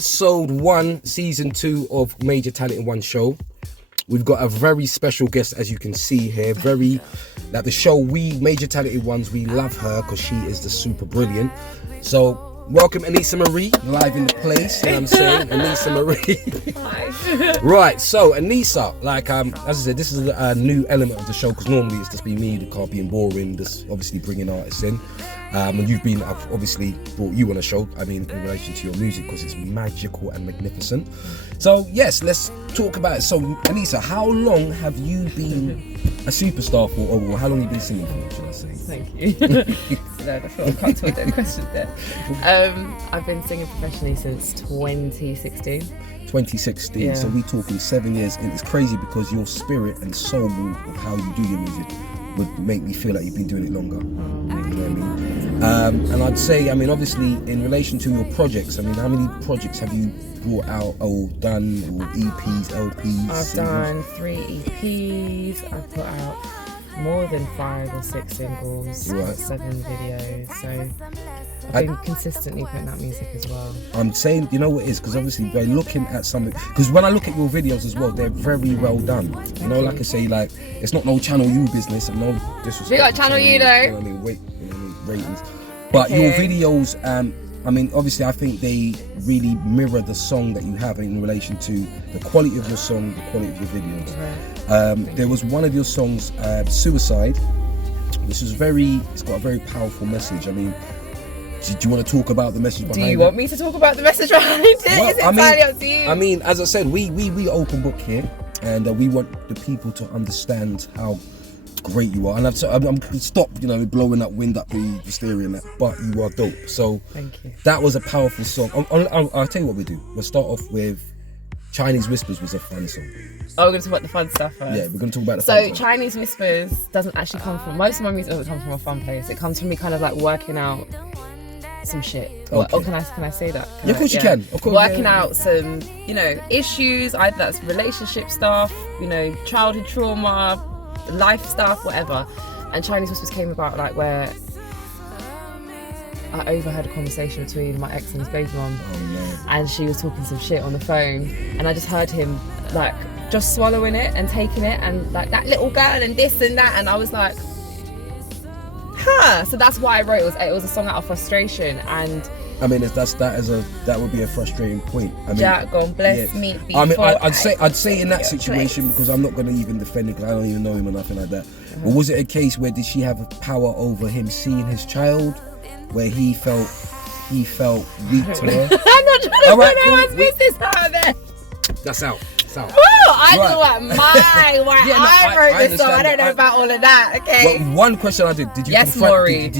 episode 1, season 2 of Major Talent in One show. We've got a very special guest, as you can see here. Like the show, Major Talented Ones, we love her because she is the super brilliant. So, welcome Aneesa Marie, live in the place, you know what I'm saying? Aneesa Marie. Hi. Right, so Aneesa, like, as I said, this is a new element of the show because normally it's just me, the car being boring, just obviously bringing artists in. And I've obviously brought you on a show, I mean, in relation to your music because it's magical and magnificent. So, yes, let's talk about it. So, Aneesa, how long have you been a superstar for, or how long have you been singing for, should I say? Thank you. No, I feel uncomfortable with that question there. I've been singing professionally since 2016. 2016, yeah. So we talking 7 years, and it's crazy because your spirit and soul of how you do your music would make me feel like you've been doing it longer. You know what I mean? And I'd say, I mean, obviously, in relation to your projects, I mean, how many projects have you brought out or done, or EPs, LPs? I've done 3 EPs. I've put out more than 5 or 6 singles, right. 7 videos. So I've been consistently putting out music as well. I'm saying, you know what it is, because obviously by looking at something, because when I look at your videos as well, they're very well done. You know, like I say, like, it's not no Channel U business and no disrespect. We got Channel U though. You know what I mean? Ratings. But your videos, I mean, obviously I think they really mirror the song that you have in relation to the quality of your song, the quality of your videos. Right. There was one of your songs, Suicide, which is it's got a very powerful message. I mean, do you want to talk about the message behind it? Do you want me to talk about the message behind it? Well, it's entirely up to you. I mean, as I said, we open book here, and we want the people to understand how great you are. And I'm stop, you know, blowing up wind up the stereo and that, but you are dope. So thank you. That was a powerful song. I'll tell you what we do. We'll start off with Chinese Whispers was a fun song. Oh, we're going to talk about the fun stuff first. Yeah, we're going to talk about the fun stuff. So Chinese Whispers doesn't actually come from, most of my music doesn't come from a fun place. It comes from me kind of like working out some shit. Okay. Or can I say that? Yeah, of course you can. Of course. Working out some, you know, issues, either that's relationship stuff, you know, childhood trauma, life stuff, whatever. And Chinese Whispers came about like where I overheard a conversation between my ex and his baby mum. Oh, no. And she was talking some shit on the phone, and I just heard him like just swallowing it and taking it, and like that little girl and this and that, and I was like, huh. So that's why I wrote it. It was a song out of frustration. And I mean, that would be a frustrating point. I mean, Jack, God bless me. I mean, I'd say in that situation, because I'm not going to even defend it because I don't even know him or nothing like that. But was it a case where did she have power over him seeing his child, where he felt weak to her? I'm not trying to put anyone's business out there. That's out. It's out. Woo! I know what I wrote this song. I don't know about all of that. Okay. But one question I did. Did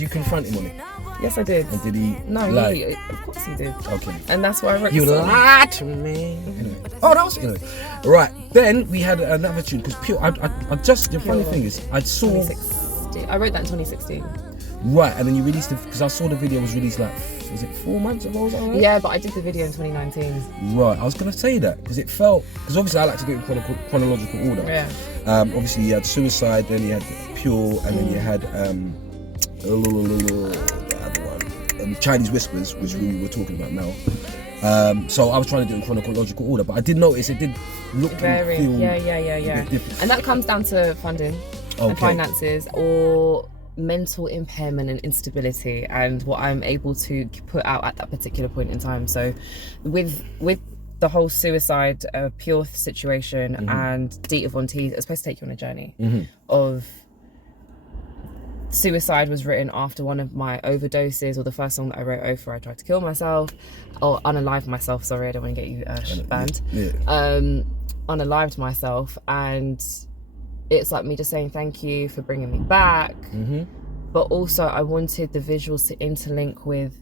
you confront him on it? Yes, I did. And did he? No, lie? Of course he did. Okay. And that's why I wrote you the song. lied to me. Anyway. Oh, that was anyway. Right. Then we had another tune because Pure. I just the funny thing is I saw. I wrote that in 2016. Right, and then you released it because I saw the video was released like, was it 4 months ago or something? Yeah, but I did the video in 2019. Right, I was gonna say that because it felt, because obviously I like to do it in chronological order. Yeah. Obviously you had Suicide, then you had Pure, and then you had the other one, Chinese Whispers, which we were talking about now. So I was trying to do it in chronological order, but I did notice it did look very, and feel yeah. And that comes down to funding and finances, or mental impairment and instability, and what I'm able to put out at that particular point in time. So with the whole Suicide Pure situation and Dita Von Teese, it's supposed to take you on a journey of Suicide was written after one of my overdoses, or the first song that I wrote after I tried to kill myself, or unalive myself, sorry, I don't want to get you banned. Unalived myself, and it's like me just saying thank you for bringing me back. But also I wanted the visuals to interlink with,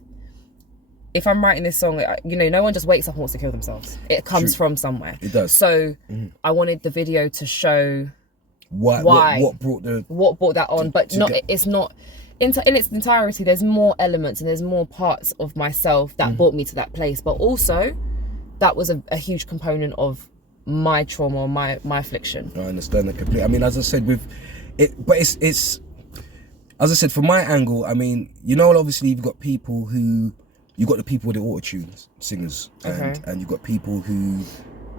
if I'm writing this song, you know, no one just wakes up and wants to kill themselves. It comes from somewhere. It does. So I wanted the video to show why what brought that on, but it's not in its entirety. There's more elements and there's more parts of myself that brought me to that place, but also that was a huge component of my trauma, or my affliction. I understand that completely. I mean, as I said, it's as I said, from my angle, I mean, you know, obviously you've got people who you got the people with the auto-tune singers, Okay. and you got people who,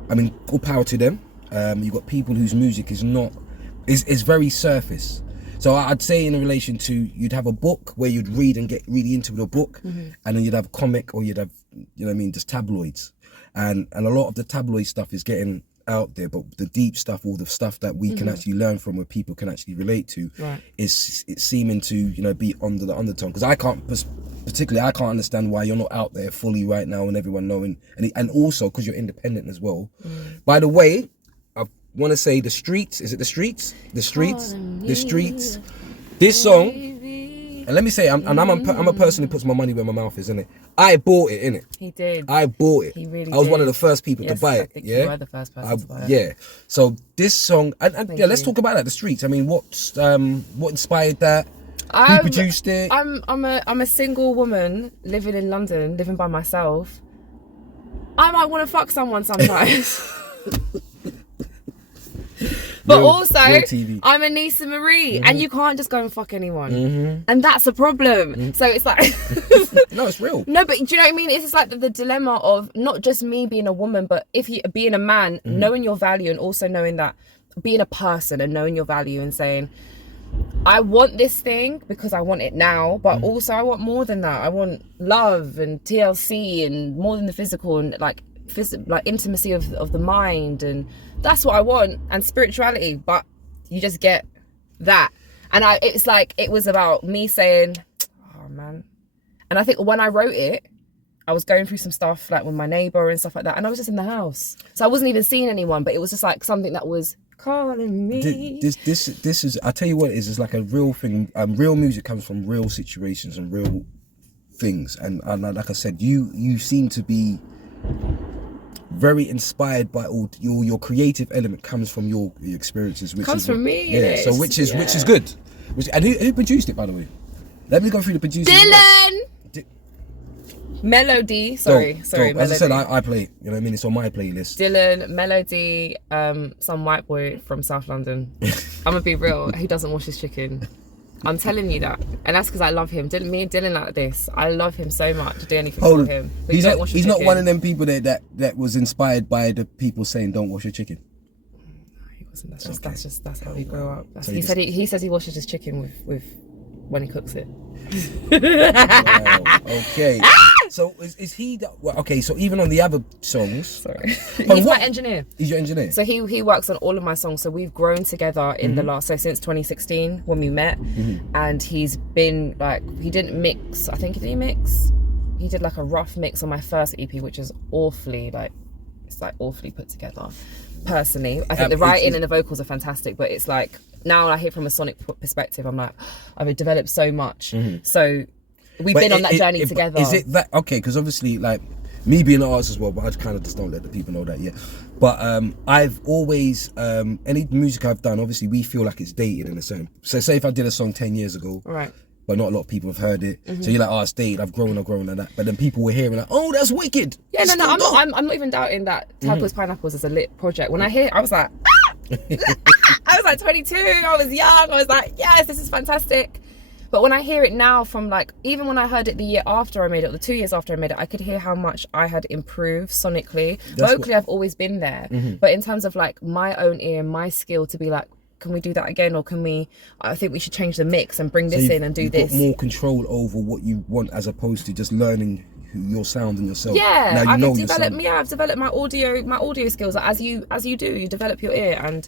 I mean, all power to them. You got people whose music is very surface. So I'd say in relation to, you'd have a book where you'd read and get really into the book, and then you'd have comic, or you'd have, you know what I mean, just tabloids, and a lot of the tabloid stuff is getting out there, but the deep stuff, all the stuff that we can actually learn from, where people can actually relate to, is it's seeming to, you know, be under the undertone. Because I can't understand why you're not out there fully right now and everyone knowing, and also because you're independent as well. By the way, I want to say The Streets. Is it The Streets? The Streets. This song, and let me say, I'm a person who puts my money where my mouth is, innit? I bought it, innit? He did. I bought it. He really did. I was one of the first people to buy it. I think you were the first person to buy it. Yeah. So this song, and let's talk about that. The Streets. I mean, what inspired that? Who produced it? I'm a single woman living in London, living by myself. I might want to fuck someone sometimes. But also, I'm Aneesa Marie, and you can't just go and fuck anyone, and that's a problem. So it's like, no, it's real. No, but do you know what I mean? It's just like the dilemma of not just me being a woman, but if you being a man, knowing your value, and also knowing that being a person and knowing your value and saying, I want this thing because I want it now, but also I want more than that. I want love and TLC and more than the physical, and like intimacy of the mind, and that's what I want, and spirituality. But you just get that, and it's like, it was about me saying, oh man. And I think when I wrote it, I was going through some stuff like with my neighbor and stuff like that, and I was just in the house, so I wasn't even seeing anyone, but it was just like something that was calling me. This is, I tell you what it is, it's like a real thing. Real music comes from real situations and real things, and like I said, you seem to be very inspired by all your creative element comes from your experiences, which comes from me. Yeah, so which is good. And who produced it, by the way? Let me go through the producers. Dylan. Melody, sorry. As Melody. I said, I play it, you know what I mean? It's on my playlist. Dylan, Melody, some white boy from South London. I'm gonna be real, he doesn't wash his chicken. I'm telling you that, and that's because I love him. Me and Dylan like this. I love him so much. To do anything for him. But he's not one of them people that was inspired by the people saying don't wash your chicken. No, he wasn't. That's how he grew up. So he says he washes his chicken with when he cooks it. Wow, okay. So is he that? Well, okay. So even on the other songs, sorry, he's my engineer. He's your engineer. So he works on all of my songs. So we've grown together in the last, since 2016 when we met, and he's been like, he didn't mix. I think he did like a rough mix on my first EP, which is awfully awfully put together. Personally, I think the writing and the vocals are fantastic, but it's like, now I hear from a sonic perspective, I'm like, I've developed so much. So we've been on that journey together. Is it that, okay, because obviously, like, me being an artist as well, but I kind of just don't let the people know that yet. But I've always, any music I've done, obviously we feel like it's dated in a certain, so say if I did a song 10 years ago, right, but not a lot of people have heard it, so you're like, oh, it's dated, I've grown and that, but then people were hearing like, oh, that's wicked. Yeah, no, I'm not even doubting that Turquoise Pineapples is a lit project. When I hear it, I was like, I was like 22, I was young, I was like, yes, this is fantastic. But when I hear it now, from like, even when I heard it the year after I made it, or the 2 years after I made it, I could hear how much I had improved sonically. Vocally, I've always been there, but in terms of like my own ear, my skill to be like, can we do that again, or I think we should change the mix and bring this in and do this. You've got more control over what you want, as opposed to just learning your sound and yourself. Yeah, I've developed my audio skills. As you do, you develop your ear, and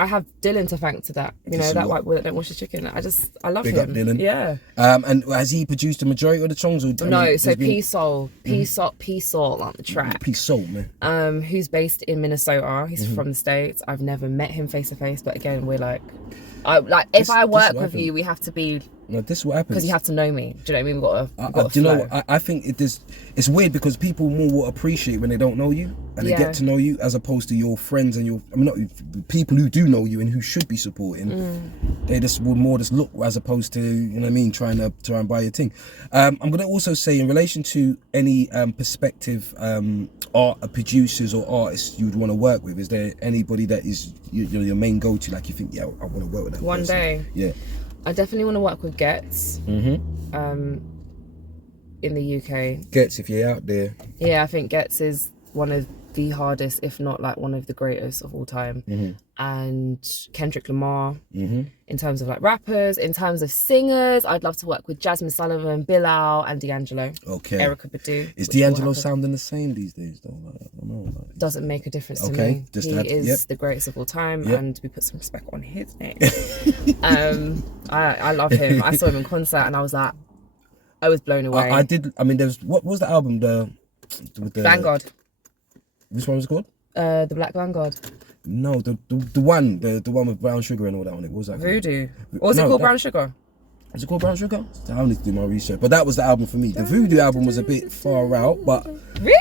I have Dylan to thank to that. You know, that white boy that don't wash his chicken. I love him. Big up Dylan. Yeah. And has he produced the majority of the songs? Or, Peace Soul on the track. Peace Soul, man. Who's based in Minnesota. He's from the States. I've never met him face to face, but again, we're like, if I work with you, we have to be. No, this is what happens. Because you have to know me. Do you know what I mean? We've got to do you know? I think it's weird because people more will appreciate when they don't know you and they get to know you, as opposed to your friends and not people who do know you and who should be supporting. They just would more just look, as opposed to, you know what I mean, try and buy your thing. I'm gonna also say, in relation to any prospective producers or artists you would want to work with, is there anybody that is your main go-to? Like, you think, yeah, I want to work with that one person. Day. Yeah. I definitely want to work with Gets. in the UK. Gets, if you're out there. Yeah, I think Gets is one of the hardest, if not like one of the greatest of all time. And Kendrick Lamar, in terms of like rappers, in terms of singers, I'd love to work with Jasmine Sullivan, Bilal, and D'Angelo. Okay. Erykah Badu. Is D'Angelo sounding the same these days though? I don't know. Doesn't make a difference to me. Just he that, is the greatest of all time, and we put some respect on his name. I love him. I saw him in concert, and I was blown away. I did. I mean, what was the album? The Vanguard. Which one was it called? The Black Vanguard. No, the one with brown sugar and all that on it. What was that? Voodoo. Or was it called Brown Sugar? Is it called Brown Sugar? I need to do my research. But that was the album for me. The Voodoo album was a bit far out, but really?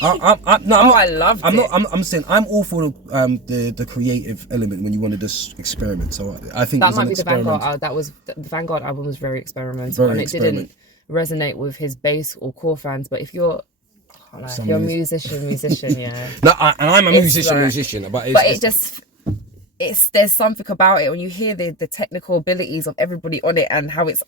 I loved it. I'm saying I'm all for the creative element when you want to just experiment. So I think that might be the Vanguard. The Vanguard album was very experimental, and it didn't resonate with his bass or core fans. But if you're you're a musician, yeah. No, I'm a musician, but there's something about it when you hear the technical abilities of everybody on it and how it's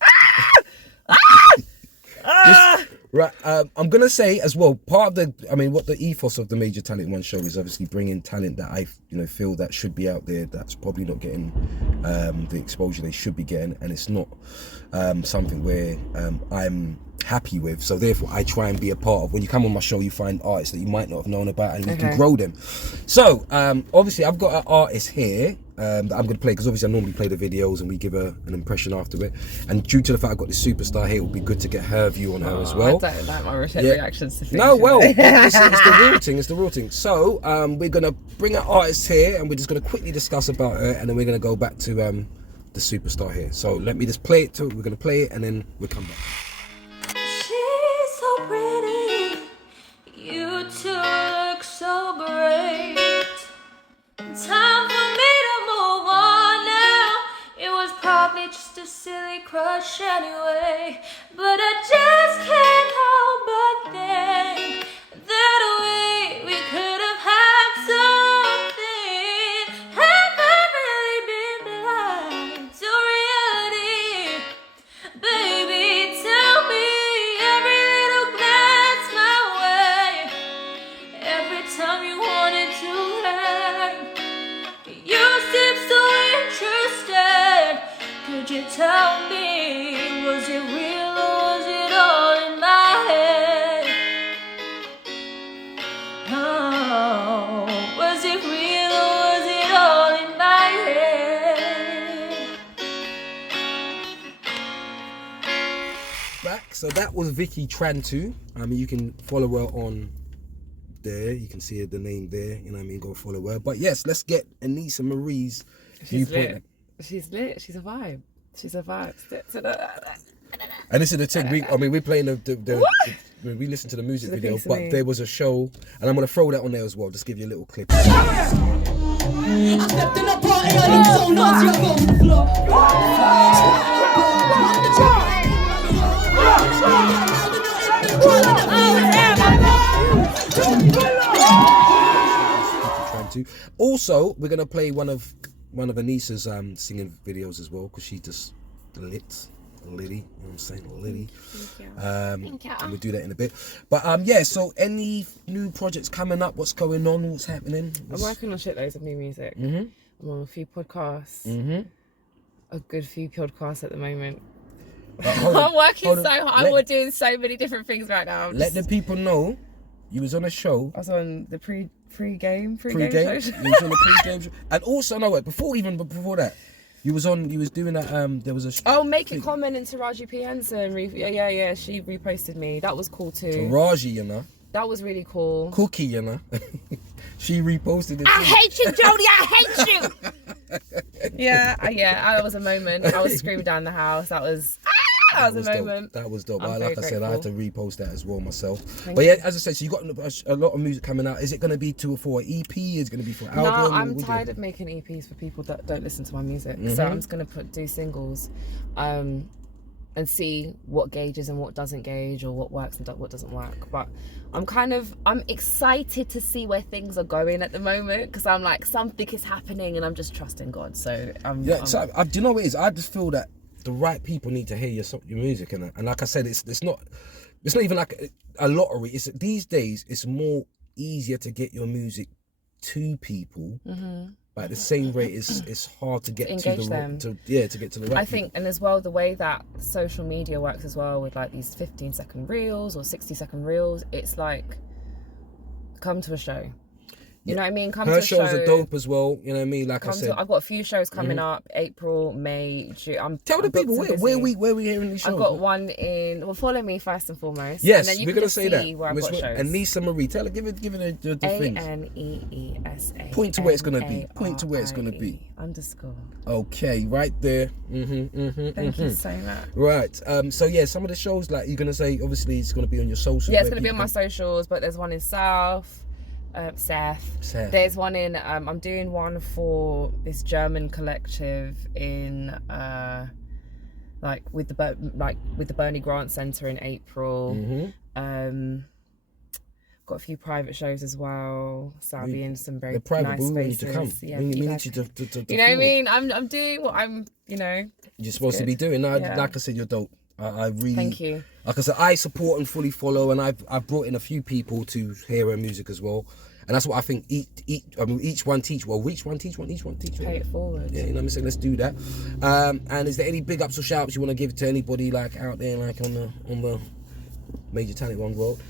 right. I'm gonna say as well, part of what the ethos of the Major Talent One show is obviously bringing talent that I feel that should be out there, that's probably not getting the exposure they should be getting, and it's not something where I'm happy with. So therefore, I try and be a part of. When you come on my show, you find artists that you might not have known about, and you can grow them. So obviously, I've got an artist here that I'm going to play, because obviously I normally play the videos and we give her an impression after it. And due to the fact I've got this superstar here, it would be good to get her view on her as well. I don't like my reactions to things. No, well, it's the real thing. It's the real thing. So we're going to bring an artist here, and we're just going to quickly discuss about her, and then we're going to go back to the superstar here. So let me just play it. We're going to play it, and then we'll come back. She's so pretty, you two look so great. Time for me to move on now. It was probably just a silly crush anyway, but I just can't help but think that we could have had something. Have I really been blind to reality? Baby, tell me every little glance my way, every time you wanted to hang, you seem so interested. Could you tell me, was it real or was it all in my head? Oh, was it real or was it all in my head? Back. So that was Vicky Trantu. I mean, you can follow her on there. You can see the name there. You know what I mean? Go follow her. But yes, let's get Aneesa Marie's viewpoint. She's lit. She's a vibe. And this is the thing. We're playing we listen to the music video, but there was a show, and I'm gonna throw that on there as well. Just give you a little clip. Also, we're gonna play one of Aneesa's singing videos as well, because she just Liddy, you know what I'm saying, Liddy. Thank you. And we'll do that in a bit. But so any new projects coming up? What's going on? What's happening? I'm working on shitloads of new music. I'm on a few podcasts. A good few podcasts at the moment. I'm working so hard. We're doing so many different things right now. Let the people know you was on a show. I was on the pre-game show. You was on the pre-game show. And also, before that, you was doing that, there was a... Oh, Make It Comment, and Taraji P. Henson. Yeah, she reposted me. That was cool too. Taraji, you know. That was really cool. Cookie, you know. She reposted it. I hate you, Jodie. I hate you. yeah. That was a moment. I was screaming down the house. That was a moment. That was dope. Like I said, I had to repost that as well myself. Thank but you. yeah, as I said, so you got a lot of music coming out. Is it going to be for an EP? Is it going to be for an album? No, I'm tired of making EPs for people that don't listen to my music. So I'm just going to do singles, and see what gauges and what doesn't gauge, or what works and what doesn't work. But I'm excited to see where things are going at the moment, because I'm like, something is happening and I'm just trusting God. So do you know what it is? I just feel that the right people need to hear your music, and like I said, it's not even like a lottery. It's these days it's more easier to get your music to people. But at the same rate, it's hard to get to them. To get to the right. I think, and as well, the way that social media works as well, with like these 15-second reels or 60-second reels, it's like, come to a show. You know what I mean? Come Her to a show. shows are dope as well. You know what I mean? Like I said, I've got a few shows coming up: April, May, June. Tell the people where we hearing these shows. I've got one in. Well, follow me first and foremost. Yes, and then we're gonna say that. Where I've got shows. Aneesa Marie, tell her, give it the things. Aneesa. Point to where it's gonna be. Point to where it's gonna be. _ Okay, right there. Thank you so much. Right. So yeah, some of the shows like you're gonna say, obviously it's gonna be on your socials. Yeah, it's gonna be on my socials, but there's one in South. Seth. There's one in. I'm doing one for this German collective in like with the Bernie Grant Center in April. Got a few private shows as well. Sabi in some very nice spaces. To come. Yeah, we need you to you know what I mean? I'm doing what I'm. You're supposed to be doing. No, like I said, you're dope. I really thank you. Like I said, I support and fully follow, and I've brought in a few people to hear her music as well, and that's what I think. Each one teach well. Each one teach one. Pay it forward. Yeah, you know what I'm saying. Let's do that. And is there any big ups or shout outs you want to give to anybody like out there, like on the Major Talent One world?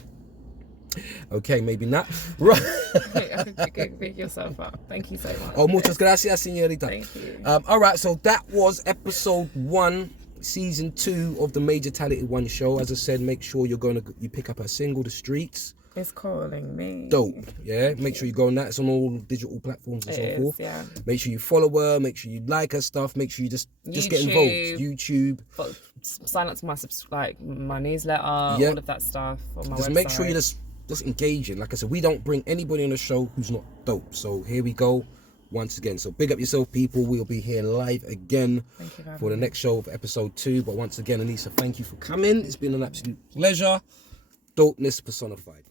Okay, maybe not. Right. Pick yourself up. Thank you so much. Oh, muchas gracias, señorita. Thank you. All right, so that was episode 1. Season 2 of the Major Talented One show. As I said, make sure you pick up her single, The Streets. It's calling me. Dope. Yeah. Make sure you go on that. It's on all digital platforms and so forth. Yeah. Make sure you follow her. Make sure you like her stuff. Make sure you just get involved. YouTube. Sign up to my newsletter. All of that stuff on my website. Make sure you just engaging. Like I said, we don't bring anybody on the show who's not dope. So here we go. Once again, so big up yourself, people. We'll be here live again for the next show of episode 2. But once again, Aneesa, thank you for coming. It's been an absolute pleasure. Dopeness personified.